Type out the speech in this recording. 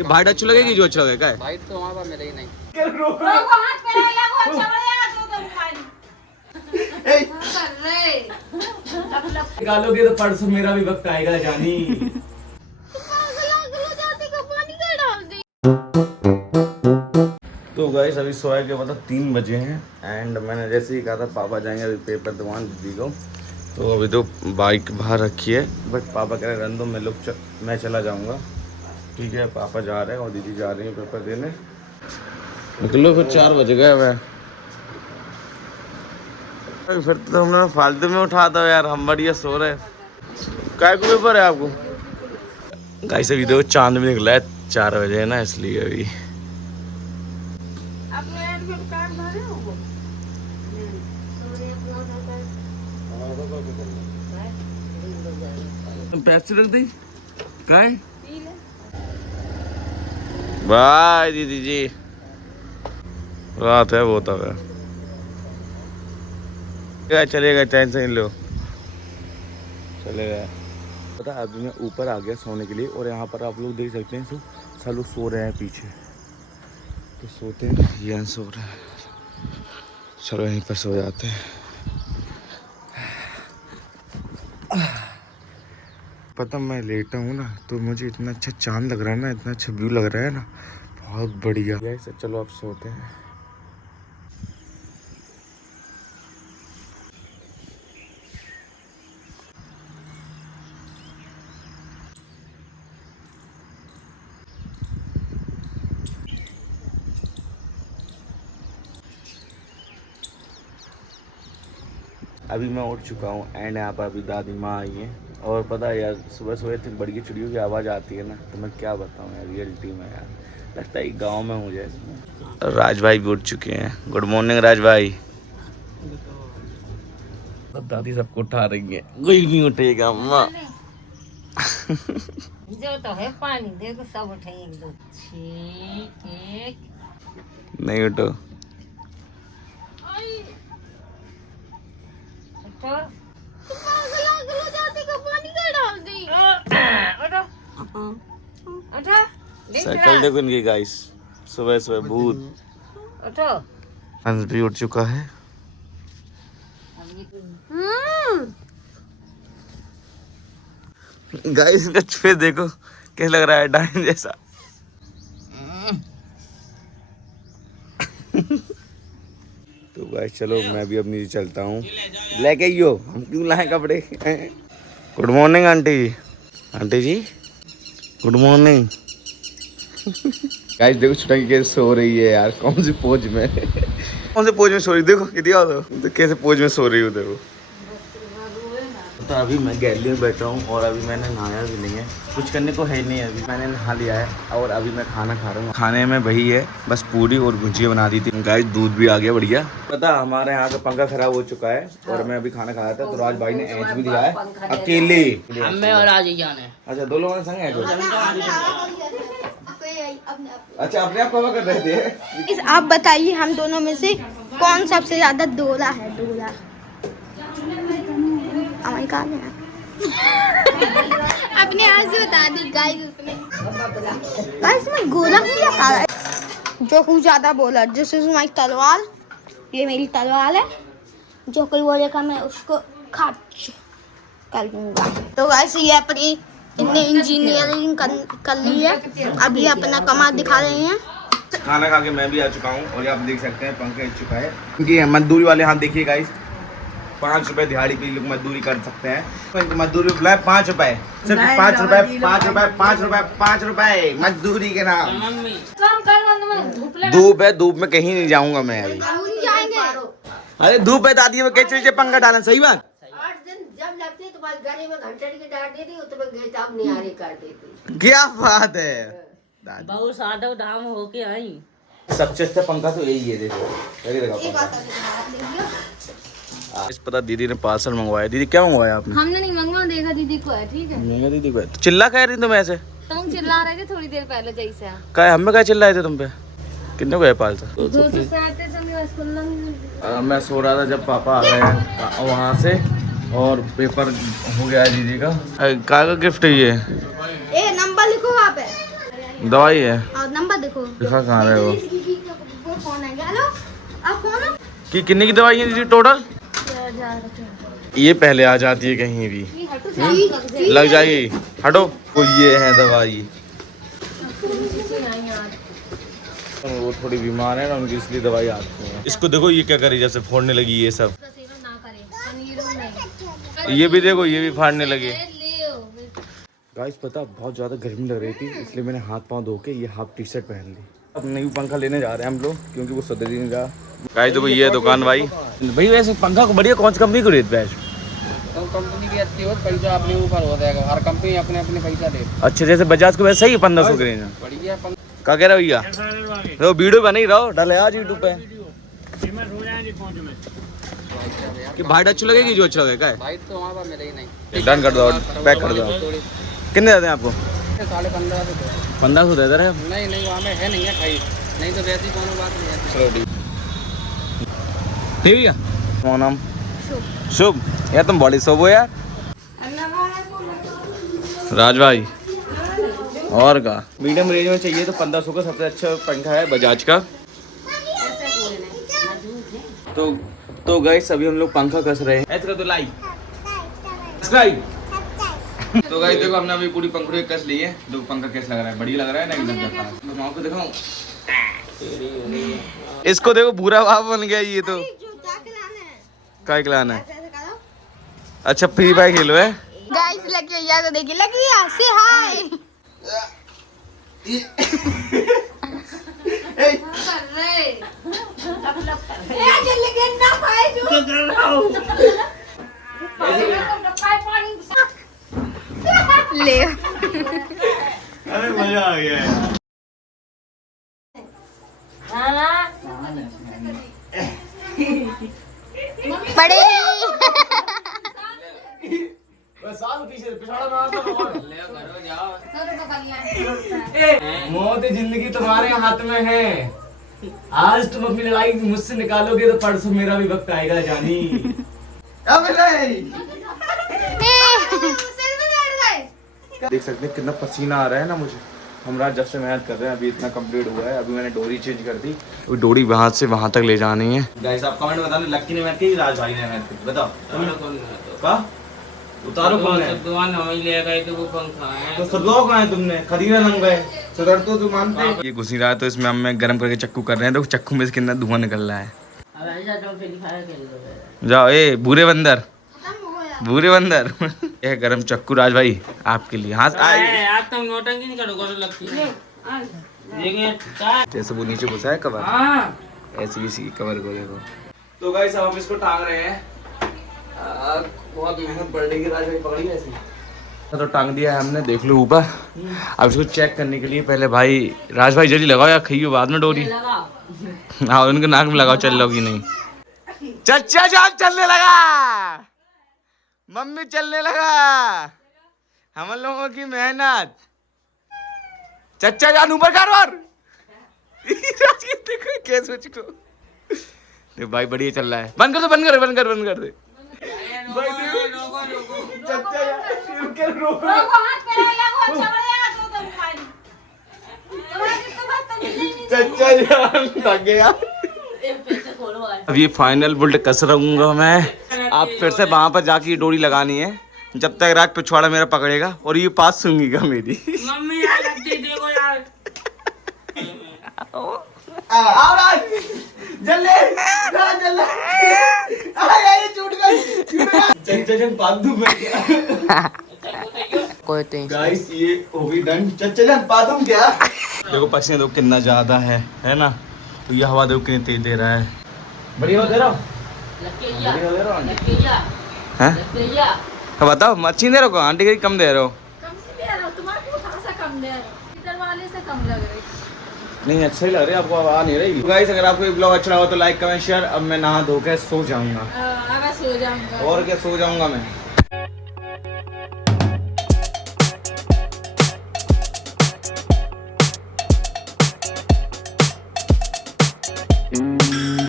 कि वाइट अच्छी लगेगी जो अच्छा लगेगा? वाइट तो हमारे पास मिलेगी नहीं। निकालोगे तो परसों मेरा भी वक्त आएगा जानी। तो गाइस अभी सोया के मतलब 3 बजे हैं एंड मैंने जैसे ही कहा था पापा जाएंगे अभी पेपर दिलवाने दीदी को, तो अभी तो बाइक बाहर रखी है बट पापा कह रहे हैं रंदो मैं चला जाऊंगा। ठीक है, पापा जा रहे हैं और दीदी जा रही है पेपर देने। निकलो फिर 4 बज गए वह फिर तो हमने फालतू में उठा दो यार, हम बढ़िया सो रहे। काय को पेपर है आपको? गाइस अभी देखो चांद भी निकला है 4 बजे है ना, इसलिए अभी पैसे रख दी काय बाय दीदी जी, रात है बहुत है। चलेगा टेंशन लो, चलेगा। पता है अभी मैं ऊपर आ गया सोने के लिए और यहाँ पर आप लोग देख सकते हैं सब लोग सो रहे हैं पीछे, तो सोते हैं ये सो रहे हैं। चलो यहीं पर सो जाते हैं। पता मैं लेटा हूँ ना तो मुझे इतना अच्छा चांद लग रहा है ना, इतना अच्छा व्यू लग रहा है ना, बहुत बढ़िया। चलो अब सोते हैं। अभी मैं उठ चुका हूँ एंड यहाँ पर अभी दादी माँ आई है और पता है यार सुबह सुबह इतनी बड़ी चिड़ियों की आवाज़ आती है ना, तो मैं क्या बताऊँ यार, रियलिटी में यार लगता है गांव में हूँ जैसे। राज भाई भी उठ चुके हैं। गुड मॉर्निंग राज भाई। दादी सबको उठा रही है, कोई नहीं उठेगा अम्मा। जो तो है पानी देखो सब उठेंगे। नहीं उठो। साइकिल देखो इनकी गाइस, सुबह सुबह भूत। हंस भी उठ चुका है। गाइस इनका फेस देखो कैसा लग रहा है, डाइन जैसा। तो गाइस चलो मैं भी अब नीचे चलता हूँ। लेके आइयो, हम क्यों लाए कपड़े। गुड मॉर्निंग आंटी जी। आंटी जी गुड मॉर्निंग। गाइस देखो छुटकी कैसे सो रही है यार, कौन सी पोज में कौन से पोज में सो रही, देखो कितना तो कैसे पोज में सो रही हो देखो। तो अभी मैं गैलरी में बैठा हूँ और अभी मैंने नहाया भी नहीं है, कुछ करने को है नहीं। अभी मैंने नहा लिया है और अभी मैं खाना खा रहा हूँ। खाने में वही है बस पूरी और भुजिया बना दी थी। गाइस दूध भी आ गया बढ़िया। पता हमारे यहाँ का पंखा खराब हो चुका है और मैं अभी खाना खाया था तो राज भाई ने ऐंच भी दिया है अकेले। हमें और आज ही जाने। अच्छा दो लोगों ने संग ऐंच। अच्छा अपने आप कवर कर रहे थे। आप बताइए हम दोनों में से कौन सबसे ज्यादा डोला है? डोला अपने आप से बता दी गाइस उसने। गाइस मैं गोला क्या काला है? जो कुछ ज्यादा बोला, दिस इज माय तलवार, ये मेरी तलवार है। जो कोई बोलेगा मैं उसको खर्च कर दूंगा। तो गाइस ये अपनी इनने इंजीनियरिंग कर ली है, अभी अपना कमाल दिखा रहे हैं। खाना खा के मैं भी आ चुका हूँ और आप देख सकते हैं पंखा हिल चुका है क्योंकि मजदूरी वाले हाथ देखिए गाइस 5 रुपए दिहाड़ी पे लोग मजदूरी कर सकते हैं। मजदूरी बुलाए 5 रुपए, सिर्फ 5 रुपए 5 रुपए 5 रुपए 5 रुपए मजदूरी के नाम। धूप है, धूप में कहीं नहीं जाऊंगा मैं अभी। अरे धूप है दादी में कैसे पंखा डालें, सही बात। 8 दिन जब लगती है तुम्हारे गले में घंटे की डाल देती है, तुम्हें गेटाम निहारी कर देती। क्या बात है बहुत सादा धाम होके आई। सबसे अच्छा पंखा तो यही है, देखो आज पता दीदी ने पार्सल मंगवाया। दीदी क्या मंगवाया आपने? हमने नहीं मंगवा, देखा दीदी को है। ठीक है मैंने दीदी को तो चिल्ला कह रही तुम ऐसे, तुम चिल्ला रहे थे थोड़ी देर पहले जैसे। क्या हम में क्या चिल्लाए थे तुम पे? कितने को है पार्सल? मैं सो रहा था जब पापा आ गए वहाँ से और पेपर हो गया दीदी का। क्या गिफ्ट है ये? नंबर लिखो वहाँ पे। दवाई है। और नंबर देखो। दिखा कहाँ रहे वो? वो फोन है। हेलो आप फोन कि कितने की दवाई है दीदी टोटल? ये पहले आ जाती है कहीं भी, लग जाएगी। हटो। तो ये है दवाई। वो थोड़ी बीमार है ना उनकी, इसलिए दवाई आती है। इसको देखो ये क्या करी, जैसे फोड़ने लगी ये सब। ये भी देखो, ये भी फाड़ने लगे। गाइस पता बहुत ज़्यादा गर्मी लग रही थी, इसलिए मैंने हाथ पांव धो के ये हाफ टी शर्ट पहन ली। अब नई पंखा लेने जा रहे हैं हम लोग, क्योंकि वो सदर ही नहीं रहा। गाइस देखो ये दुकान भाई वैसे पंखा को बढ़िया कौन सी कंपनी को रेट बेस्ट? तो कंपनी की अच्छी हो, पैसा अपने ऊपर हो जाएगा। हर कंपनी अपने अपने पैसा दे। अच्छा जैसे बजाज को वैसा ही 1500 के रेंज में बढ़िया। क्या कह रहे हो भैया? तो वीडियो बना ही रहो, डाले आज यूट्यूब पे कि भाई अच्छी लगेगी जो अच्छा लगेगा। भाई तो वहाँ पर मिले ही नहीं। डन कर दो, पैक कर दो। कितने देते हैं आपको? 1550। 1500 दे दे रहे हैं। नहीं नहीं वहाँ में है नहीं है खाई, नहीं तो वैसी कोनो बात नहीं है। चलो ठीक भैया। क्या नाम? शुभ। यार तुम बॉडी शोभ हो यार। राज भाई और का मीडियम रेंज में चाहिए तो 1500 का सबसे अच्छा पंखा है बजाज का। तो गाइस अभी हम लोग पंखा कस रहे हैं। ऐसे कर दो लाइक सब्सक्राइब। तो गाइस देखो हमने अभी पूरी पंखुड़ी कस ली है। दो पंखा कैसा लग रहा है? बढ़िया लग रहा है ना एकदम। तो मैं आपको दिखाऊं, इसको देखो बुरा भाव बन गया ये तो। क्या खिलाना है? अच्छा फ्री फायर खेलो है गाइस। लकी भैया तो देखिए, लकी भैया से हाय। ले अरे मजा आ गया यार। बड़े मौत जिंदगी तुम्हारे हाथ में है। आज तुम अपनी लड़ाई मुझसे निकालोगे तो परसों मेरा भी वक्त आएगा जानी। देख सकते हैं कितना पसीना आ रहा है ना मुझे। हम रात जब से मेहनत कर रहे हैं, अभी इतना कंप्लीट हुआ है। अभी मैंने डोरी चेंज कर दी, वो डोरी वहां से वहां तक ले जानी है। गाइस आप कमेंट बताना, लक्की ने मेहनत की राज भाई ने मेहनत की? बताओ का उतारो कौन है? दुकान हम ही ले गए थे, वो पंखा है तो सदवाओ कहाँ है तुमने? खरीदा लंग गए सदर तो तुम मानते। ये घुसी रहा है तो इसमें हम गर्म करके चक्कू कर रहे हैं। तो चक्कू में से कितना धुआं निकल रहा है। जाओ ए बुरे बंदर, बुरे बंदर। यह गरम चक्कू राज भाई आपके लिए। हाँ आप तुम नोटंकी नहीं करोगे तो लगती है। जैसे वो नीचे घुसा है कवर, ऐसी इसी कवर को देखो। तो गाइस अब हम इसको टांग रहे हैं। बहुत मेहनत पड़ रही है। राज भाई पकड़ी ऐसी तो टांग दिया है हमने, देख लो ऊपर। अब इसको चेक करने के लिए पहले भाई राज भाई जल्दी लगाओ या खाइयो बाद में डोरी। हाँ उनके नाक में लगाओ, चल लो कि नहीं। चचा जान चलने लगा, मम्मी चलने लगा, हम लोगों की मेहनत। चचा जान ऊपर कर और देखो कैसे देखो भाई बढ़िया चल रहा है। बंद कर दो, बंद कर, बंद कर, बंद कर दे भाई। चचा यार रोको, चचा जान थक गया। अब ये फाइनल बुल्ट कस रहूंगा मैं। आप फिर से वहां पर जाके डोरी लगानी है जब तक रात पिछवाड़ा मेरा पकड़ेगा और ये पास सूंघेगा मेरी। मम्मी यार देखो यार। जल्दी जल्दी ये छूट गई। चल बांध दूं मैं कोई तो गाइस ये हो गई डन। चल बांध दूं क्या? देखो पसीना देखो कितना ज्यादा है ना। तो ये हवा देखो कितनी तेज दे रहा है। बढ़िया दे रहा हूँ, बढ़िया दे रहा हूँ। बताओ मच्छी दे रहे हो आंटी के कम दे रहे हो? कम से दे रहा हूँ, तुम्हारे को थोड़ा सा कम दे रहा हूँ, इधर वाले से कम लग रही। नहीं अच्छा ही लग रहा है आपको, आ नहीं रही। गाइस अगर आपको ये ब्लॉग अच्छा लगा तो लाइक कमेंट शेयर। अब मैं नहा धो के सो जाऊंगा। मैं सो जाऊंगा। और क्या सो जाऊंगा मैं।